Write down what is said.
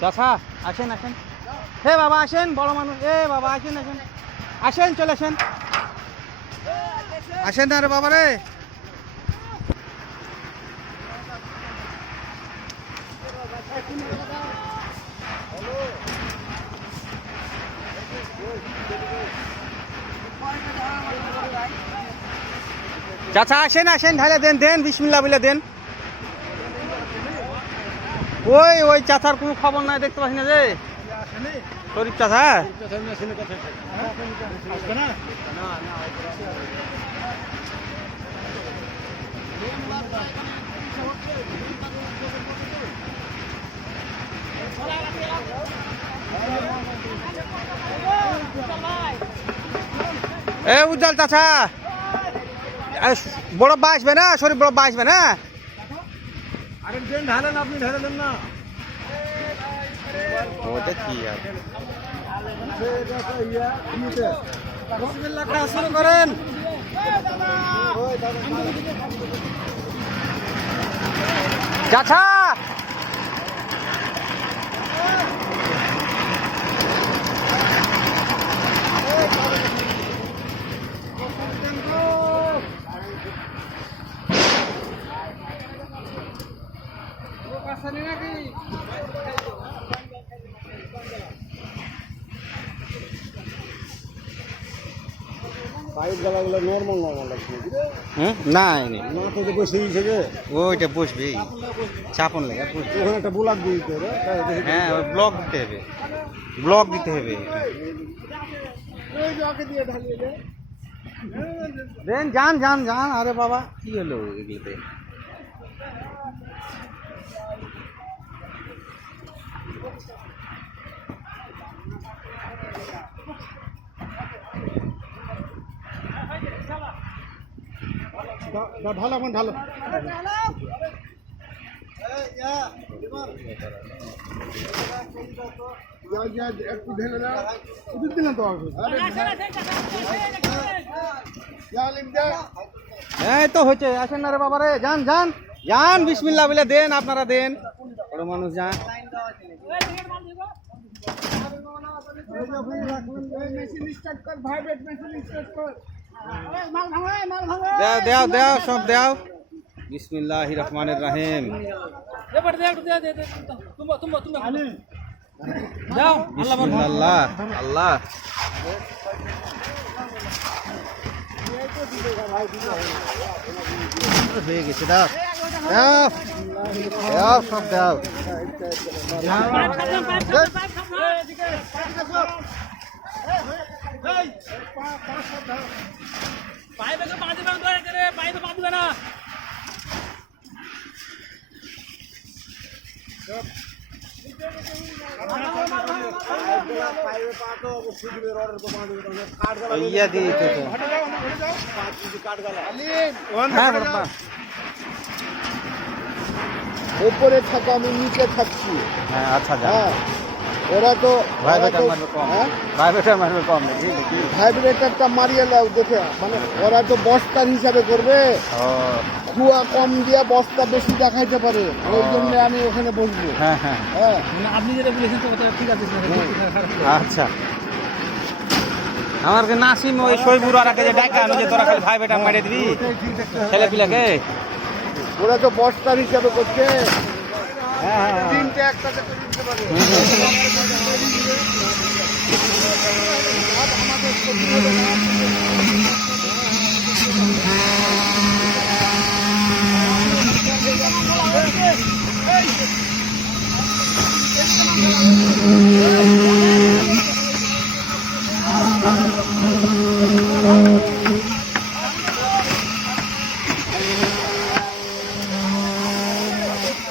চাচা আসেন আসেন, হে বাবা আসেন, বড় মানুষ, এ বাবা আসেন আসেন আসেন, চলে আসেন, আসেন না রে বাবা রে। চাচা আসেন আসেন, ঢালে দেন দেন, বিসমিল্লাহ বলে দেন। ওই ওই চাচার কোনো খবর নাই, দেখতে পাচ্ছি না যে শরীফ চাচা। এ উজ্জ্বল চাচা, বড় বা আসবে না, শরীফ বড় বা আসবে না। আরে দেন ঢালেন, আপনি ঢালেন না। ওটা কি আর শুরু করেন। চাচা, পাইপ গালাগুলো নর্মাল নর্মাল লাগছে না না তো বসে হিসেবে ওইটা বসবি, চাপন লেগে বসবি। ওখানে একটা ব্লক দিয়ে দিতে হবে। হ্যাঁ ওই ব্লক দিতে হবে, ব্লক দিতে হবে। দেন যান যান যান, আরে বাবা কি হলো এগুলোতে। ঢালো এখন ঢালো। একটু ঢেলে দাও, দিলাম তো। এই তো হচ্ছে, আসেন না রে বাবা রে, যান যান যান, বিসমিল্লাহ বলে দেন, আপনারা দেন, বড় মানুষ যান। দেও দেও দেও, সব দেও। বিসমিল্লাহির রহমানির রহিম। বিসমিল্লাহ আল্লাহ। হয়ে গেছে, দাও দাও দাও, সব দাও। ইয়া দিয়েছে তো, হ্যাঁ বাবা। ওপরে থাকা, আমি নিচে থাকছি। হ্যাঁ আচ্ছা যা, হ্যাঁ, ওরা তো ভাইব্রেটার মারবে কম, ভাইব্রেটার মারবে কম নাকি? ভাইব্রেটারটা মারিয়ে দাও দেখে, মানে ওরা তো বস্তার হিসাবে করবে, ও খুয়া কম দিয়া বস্তা বেশি দেখাইতে পারে, ওই জন্য আমি ওখানে বসবো। হ্যাঁ হ্যাঁ হ্যাঁ, আপনি যেটা বলেছেন তো কথা ঠিক আছে। আচ্ছা। আমাকে নাসিম ওই শৈবুর আর যে ডাকা আমি যে তোরা খালি ভাইব্রেটার মারিয়ে দিবি ছেলে পিলাকে। ওরা তো বস্তার হিসাবে করছে, হ্যাঁ হ্যাঁ তিনটে একসাথে করে দিতে পারে।